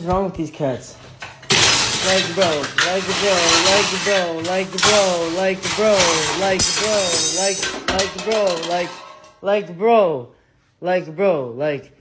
is wrong with these cats? Like the bro, like the bro, like the bro, like the bro, like the bro, like the bro, like the bro, like the bro, like the bro, like